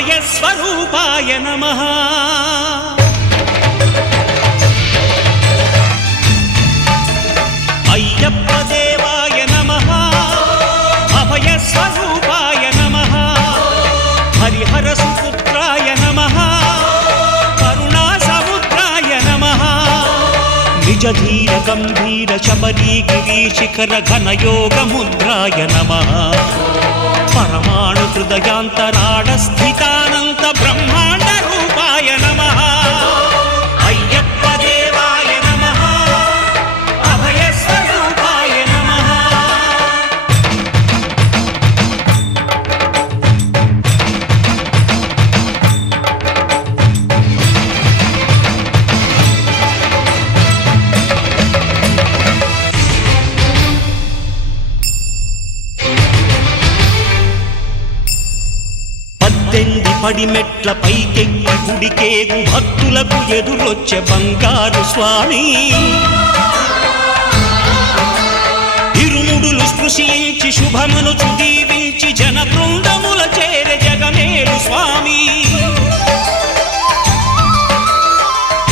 అభయస్వరూపాయ నమః అయ్యప్ప దేవాయ నమః అభయస్వరూపాయ నమః హరిహర సుపుత్రాయ నమః కరుణా సముద్రాయ నమః నిజధీర గంభీర శబరీ గిరీశిఖర ఘనయోగ ముద్రాయ నమః పరమాణు హృదయాంతరాళ స్థితానంత బ్రహ్మాండ రూపాయ నమః అయ్యప్ప దేవాయ నమః అభయస్వరూపాయ నమః పద్దెంది పడిమెట్ల పైకెక్కి గుడికేగు భక్తులకు ఎదురొచ్చే బంగారు స్వామి ఇరుముడులు స్పృశించి శుభమును దీవించి జన బృందముల చేరే జగమేలు స్వామి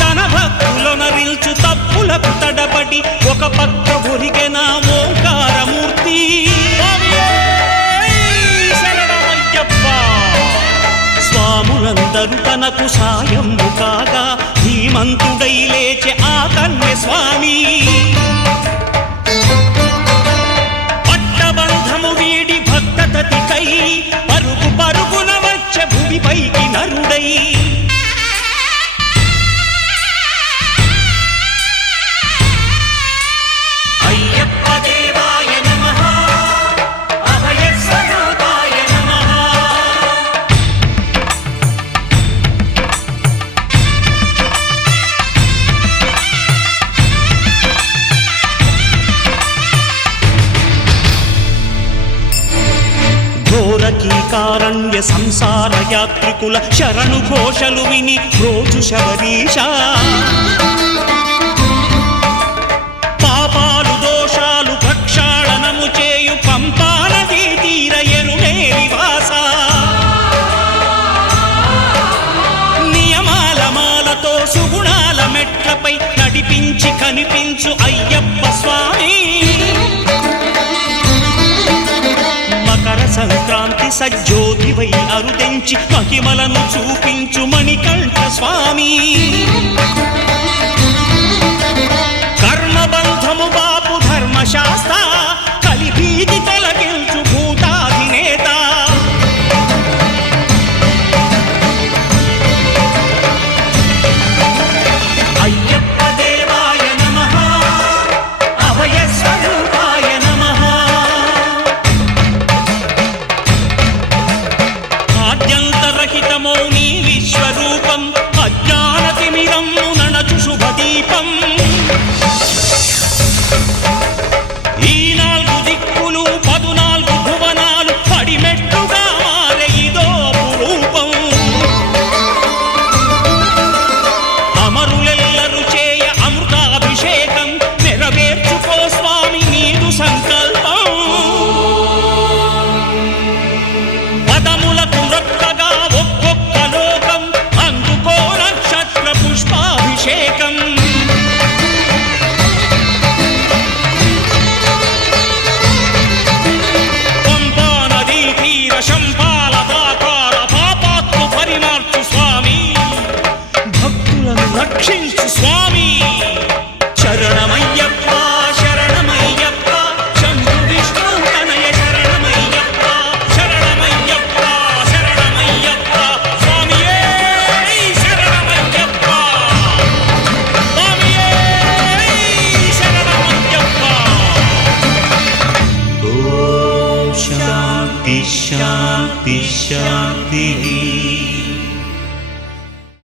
తన భక్తులొనరిల్చు తప్పులకు తడబడి ఒక పక్క ఒరిగెన ఓంకారమూర్తి స్వాములందరూ తనకు సాయము కాగా ధీమంతుడై లేచె ఆ కన్య స్వామి పట్టబంధము వీడి భక్తతతికై పరుగు పరుగున వచ్చె భూమిపైకి నరుడై అయ్యప్ప దేవాయ నమః అభయస్వరూపాయ నమః ఘోరకీకారణ్య సంసార యాత్రికుల శరణు ఘోషలు విని రోజు శబరీష పాపాలు దోషాలు ప్రక్షాళనము చేయు పంపా నదీ తీర ఎరుమేలి వాస నియమాల మాలతో సుగుణాల మెట్లపై నడిపించి కనిపించు అయ్యప్ప స్వామి మకర సంక్రాంతి సజ్జోతివై అరుదెంచి మహిమలను చూపించు మణికంఠ స్వామి కర్మబంధము బాపు ధర్మశాస్త్ర కలిభీతి తొలగించు భూతాధినేత అయ్యప్ప దేవాయ నమః అభయస్వరూపాయ నమః ఆద్యంతరహితమౌని విశ్వరూపం అజ్ఞానతిమిరం నణచు శుభదీపం ఈ 4 దిక్కులు 14 భువనాలు పడిమెట్టుగా మారే ఇదో అపురూపం అమరులెల్లరు చేయ అమృతాభిషేకం నెరవేర్చుకో స్వామి నీదు సంకల్పం పదములకు రొక్కగా ఒక్కొక్క లోకం అందుకో నక్షత్ర పుష్పాభిషేకం పంపా నదీ తీర శంపాల దాకార పాపాత్మ పరిమార్చు స్వామి భక్తులను రక్షించు స్వామి శరణమయ్యప్ప శరణమయ్యప్ప శంభు విష్ణు తనయ శరణమయ్యప్ప శరణమయ్యప్ప శరణమయ్యప్ప స్వామియే శరణమయ్యప్ప స్వామియే శరణమయ్యప్ప ఓం శాంతి శాంతి శాంతి